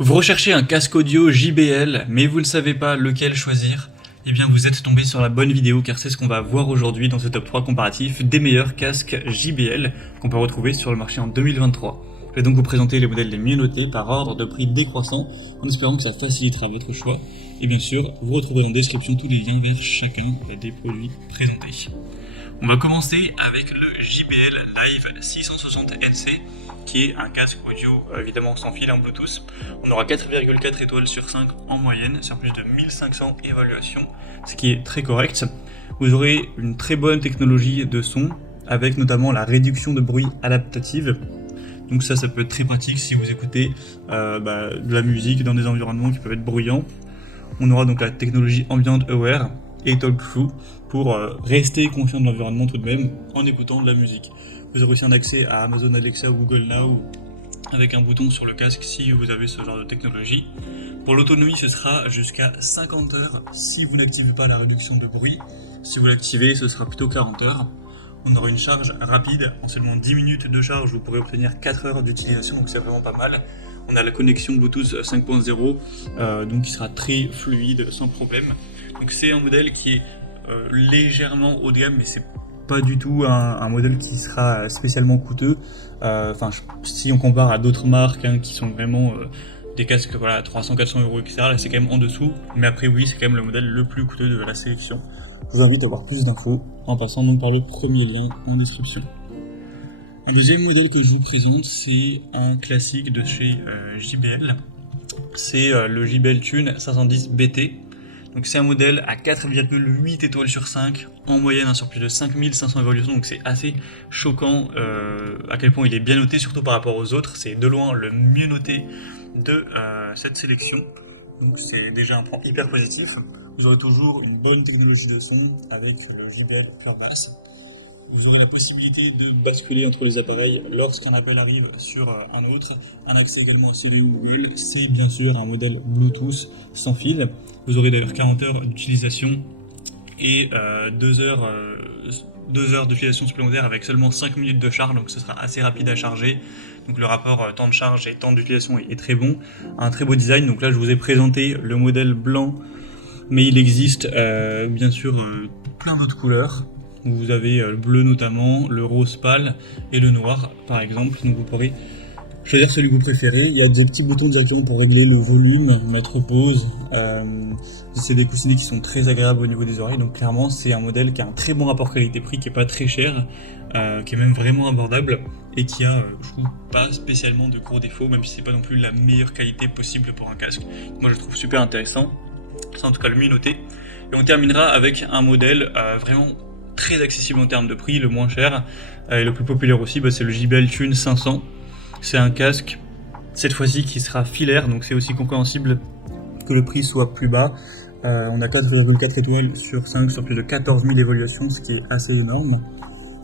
Vous recherchez un casque audio JBL, mais vous ne savez pas lequel choisir? Eh bien, vous êtes tombé sur la bonne vidéo, car c'est ce qu'on va voir aujourd'hui dans ce top 3 comparatif des meilleurs casques JBL qu'on peut retrouver sur le marché en 2023. Je vais donc vous présenter les modèles les mieux notés par ordre de prix décroissant, en espérant que ça facilitera votre choix. Et bien sûr, vous retrouverez en description tous les liens vers chacun des produits présentés. On va commencer avec le JBL Live 660 NC, qui est un casque audio évidemment sans fil en Bluetooth. On aura 4,4 étoiles sur 5 en moyenne, sur plus de 1500 évaluations, ce qui est très correct. Vous aurez une très bonne technologie de son, avec notamment la réduction de bruit adaptative. Donc ça peut être très pratique si vous écoutez de la musique dans des environnements qui peuvent être bruyants. On aura donc la technologie Ambient Aware et TalkThrough pour rester conscient de l'environnement tout de même en écoutant de la musique. Vous aurez aussi un accès à Amazon Alexa ou Google Now avec un bouton sur le casque si vous avez ce genre de technologie. Pour l'autonomie, ce sera jusqu'à 50 heures si vous n'activez pas la réduction de bruit. Si vous l'activez, ce sera plutôt 40 heures. On aura une charge rapide, en seulement 10 minutes de charge, vous pourrez obtenir 4 heures d'utilisation, donc c'est vraiment pas mal. On a la connexion Bluetooth 5.0, donc qui sera très fluide, sans problème. Donc c'est un modèle qui est légèrement haut de gamme, mais c'est pas du tout un modèle qui sera spécialement coûteux. Si on compare à d'autres marques qui sont vraiment des casques à 300-400 euros, etc., là c'est quand même en dessous. Mais après oui, c'est quand même le modèle le plus coûteux de la sélection. Je vous invite à voir plus d'infos en passant donc par le premier lien en description. Le deuxième modèle que je vous présente, c'est un classique de chez JBL. C'est le JBL Tune 510 BT. Donc c'est un modèle à 4,8 étoiles sur 5 en moyenne, sur plus de 5500 évaluations, donc c'est assez choquant à quel point il est bien noté, surtout par rapport aux autres. C'est de loin le mieux noté de cette sélection, donc c'est déjà un point hyper positif. Vous aurez toujours une bonne technologie de son avec le JBL Clear Bass. Vous aurez la possibilité de basculer entre les appareils lorsqu'un appel arrive sur un autre. Un accès également aussi de Google. C'est bien sûr un modèle Bluetooth sans fil. Vous aurez d'ailleurs 40 heures d'utilisation et 2 heures d'utilisation supplémentaire avec seulement 5 minutes de charge. Donc ce sera assez rapide à charger. Donc le rapport temps de charge et temps d'utilisation est très bon. Un très beau design. Donc là je vous ai présenté le modèle blanc, mais il existe bien sûr plein d'autres couleurs. Vous avez le bleu notamment, le rose pâle et le noir par exemple, donc vous pourrez choisir celui que vous préférez. Il y a des petits boutons directement pour régler le volume, mettre pause. C'est des coussinets qui sont très agréables au niveau des oreilles, donc clairement c'est un modèle qui a un très bon rapport qualité-prix, qui est pas très cher, qui est même vraiment abordable et qui a, je trouve, pas spécialement de gros défauts, même si c'est pas non plus la meilleure qualité possible pour un casque. Moi je le trouve super intéressant, c'est en tout cas le mieux noté. Et on terminera avec un modèle vraiment très accessible en termes de prix, le moins cher et le plus populaire aussi, c'est le JBL Tune 500. C'est un casque cette fois-ci qui sera filaire, donc c'est aussi compréhensible que le prix soit plus bas. On a 4,4 étoiles sur 5 sur plus de 14 000 évaluations, ce qui est assez énorme.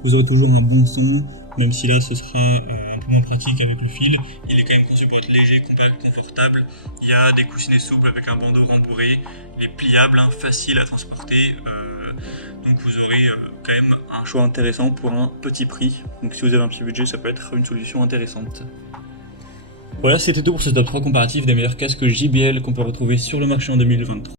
Vous aurez toujours un bon son, même si là ce serait un peu moins pratique avec le fil. Il est quand même conçu pour être léger, compact, confortable. Il y a des coussinets souples avec un bandeau rembourré. Il est pliable, facile à transporter. Donc vous aurez quand même un choix intéressant pour un petit prix. Donc si vous avez un petit budget, ça peut être une solution intéressante. Voilà, c'était tout pour ce top 3 comparatif des meilleurs casques JBL qu'on peut retrouver sur le marché en 2023.